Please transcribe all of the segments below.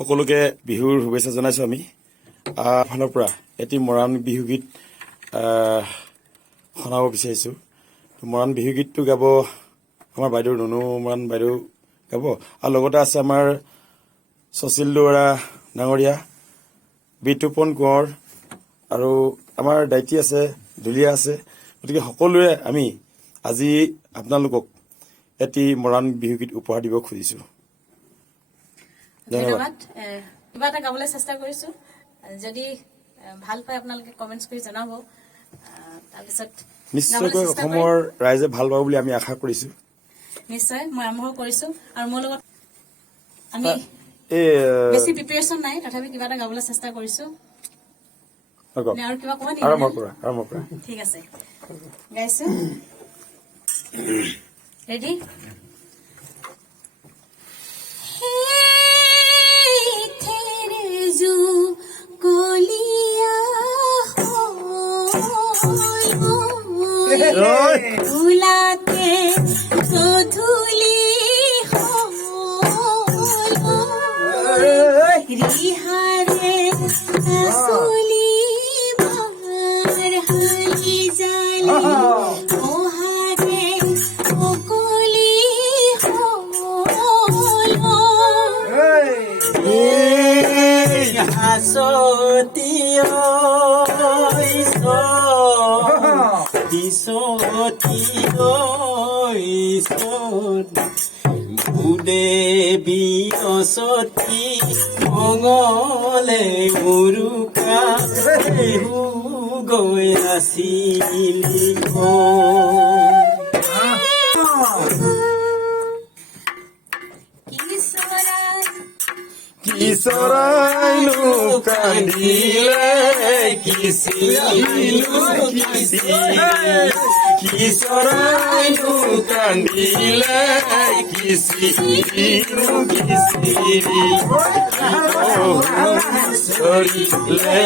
সকলোকে বিহুৰ শুভেচ্ছা জনাইছো আমি ফালৰ পৰা এটি মৰাণ বিহু গীত শুনাব বিচাৰিছো মৰাণ বিহু গীতটো গাব আমাৰ বাইদেউ নুনু মৰাণ বাইদেউ গাব আৰু লগতে আছে আমাৰ সচিল দুৱৰা ডাঙৰীয়া বিতুপন কোঁৱৰ আৰু আমাৰ দায়িত্বী আছে দুলীয়া আছে গতিকে সকলোৱে আমি আজি আপোনালোকক এটি মৰাণ বিহু গীত উপহাৰ দিব খুজিছো ধন্যবাদ কিবা এটা গাবলৈ চেষ্টা কৰিছো যদি ভাল পায় আপোনালোকে কমেন্টছ কৰি জনাব তাৰপিছত নিশ্চয়কৈ অসমৰ ৰাইজে ভাল পাব বুলি আমি আশা কৰিছো নিশ্চয় মই আৰম্ভ কৰিছো আৰু মোৰ লগত আমি বেছি প্ৰিপাৰেচন নাই তথাপি কিবা এটা গাবলৈ চেষ্টা কৰিছো আৰু কিবা কোৱা নেকি আৰম্ভ কৰা ঠিক আছে গাইছো ৰেডি ফুলাতে গধূলি ৰিহাৰে চুলি মাৰ হালি জালি মহাৰে মুকলি দেৱী অসতী মঙলে উৰুকা বিহু গৈ নাচিলি কিশোৰাইনো কান্দিলে কিশোৰাইনো কান্দিলে চৰিলে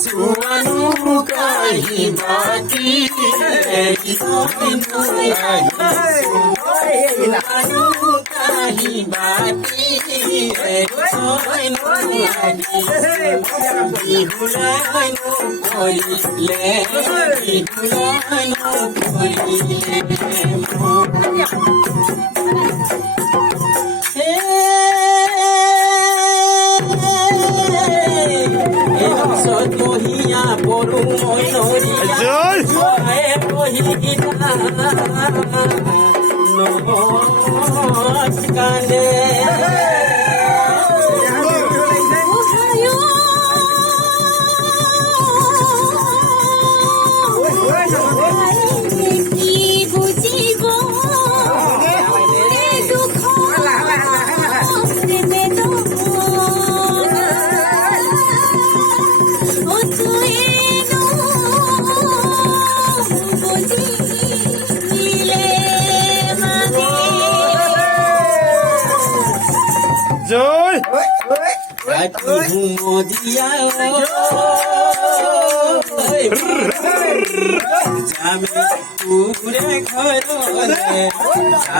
সুৱানো কাহি বাকি সতহিয়া পড়ু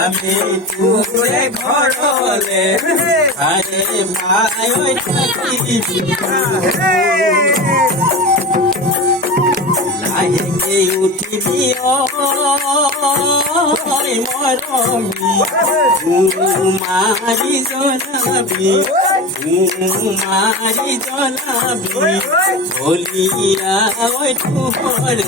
কান্দে ঘৰলে আৰে মায় লাহেকে উঠিবি মৰমি মাৰি জনাবি হলিয়া তোহৰে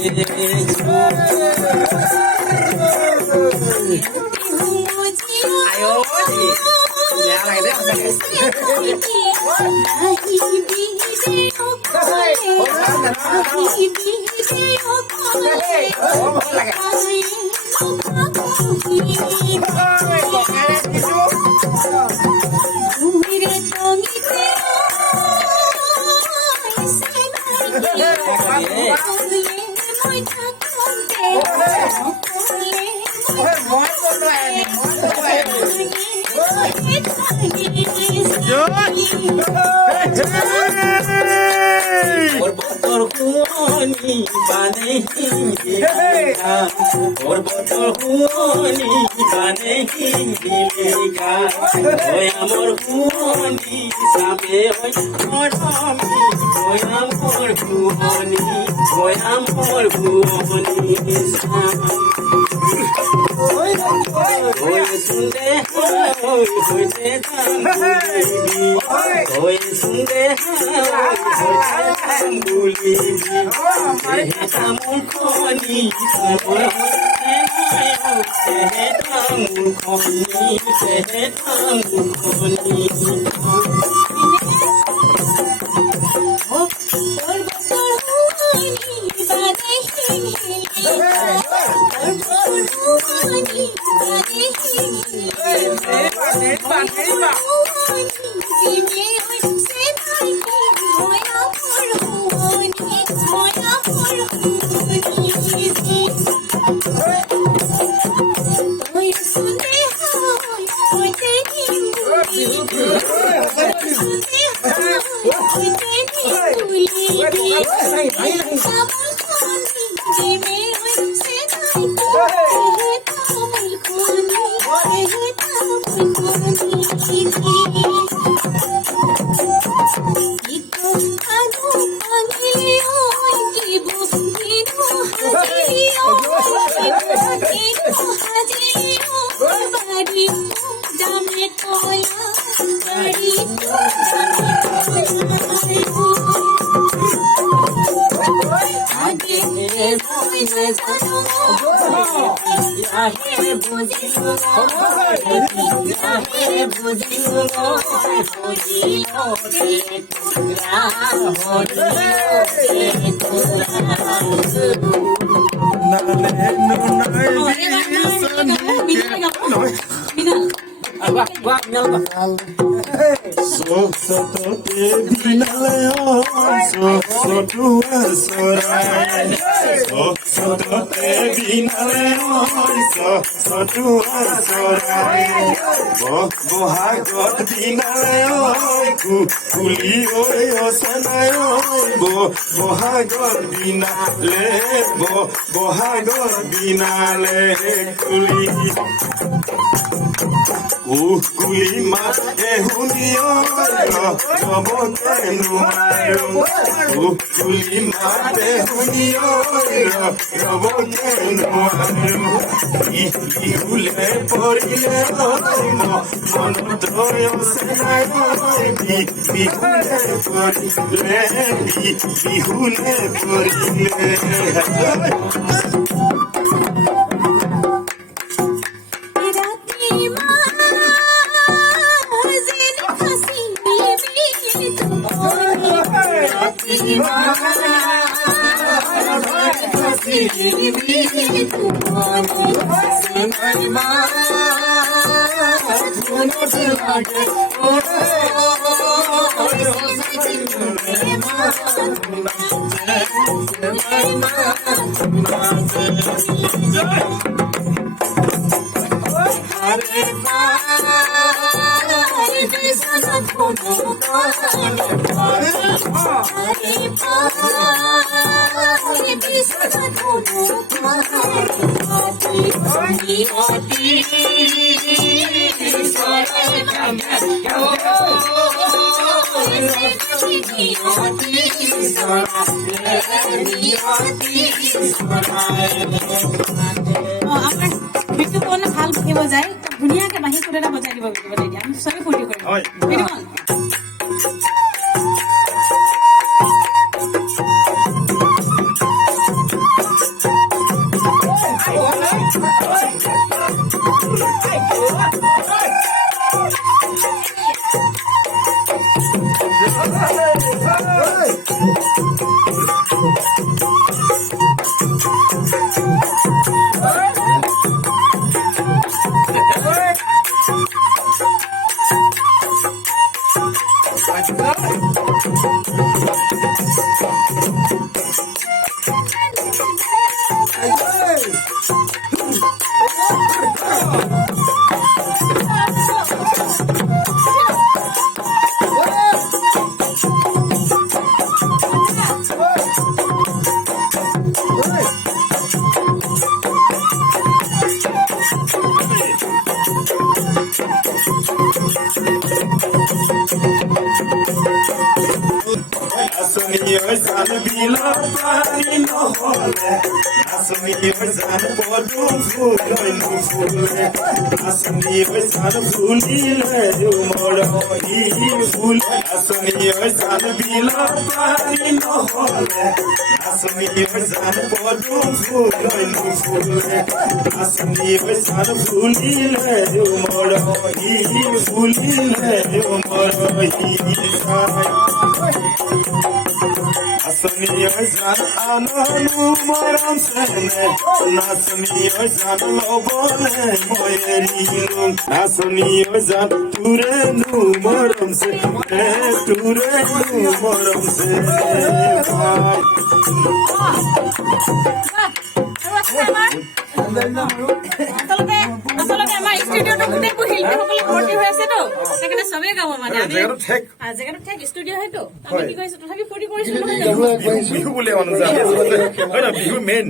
Por bottor kuani bane hinge পৰ্বতৰ শুৱনি গানে হিলিকা ভৈয়ামৰ শুৱনি চাপে হৈ মৰমি ভৈয়ামৰ শুৱনি ভৈয়ামৰ শুৱনি সুন্দে হৈছে সুন্দে বুলিবি মুখনি মুখনি বহাগত দিনালে কুলি ঐ অচেনাই বহাগৰ দিনালে বহাগৰ দিনালে কুলি কুলি মাতে শুনিও ৰবকে নোৱাৰো কুলি মাতে শুনিও ৰবকে নোৱাৰো বিহুলে পৰিলে মনত ৰচেনাই বিহুলে পৰিলে বিহুলে পৰিলে বিটুপন ভাল বহিব যায় ধুনীয়াকে বাঁহী খুদ এটা বজাই দিব তেতিয়া আমি চবে ফূৰ্তি কৰিম বিটুপন Hey! ঐ জান বিলৰ পানী নহলে নাচনী ঐ জান পদুম ফুল নুফুলে নাচনী ঐ জান ফুলিলে মৰহি ফুল নাচনী ঐ জান বিলৰ পানী নহলে নাচনী ঐ জান পদুম ফুল নুফুলে নাচনী ঐ জান ফুলিলে মৰহি ফুলিলে মৰহি নাচনী ঐ জান আননো মৰম চেনে নাচনী ঐ জান লবলে মই এৰিলো নাচনী ঐ জান তোৰেনো মৰম চেনে তোৰেনো মৰম চেনে আচলতে আমাৰ ষ্টুডিঅ'টো গোটেইবোৰ শিল্পীসকলে ভৰ্তি হৈ আছেতো সেইকাৰণে চবেই গাব মানে আমি জেগাটো ঠেক জেগাটো ঠেক ষ্টুডিঅ' হয়তো আমি কি কৰিছো তথাপি ফূৰ্তি কৰিছো নহয় বিহু বুলি মানুহ যায় হয় না বিহু মেইন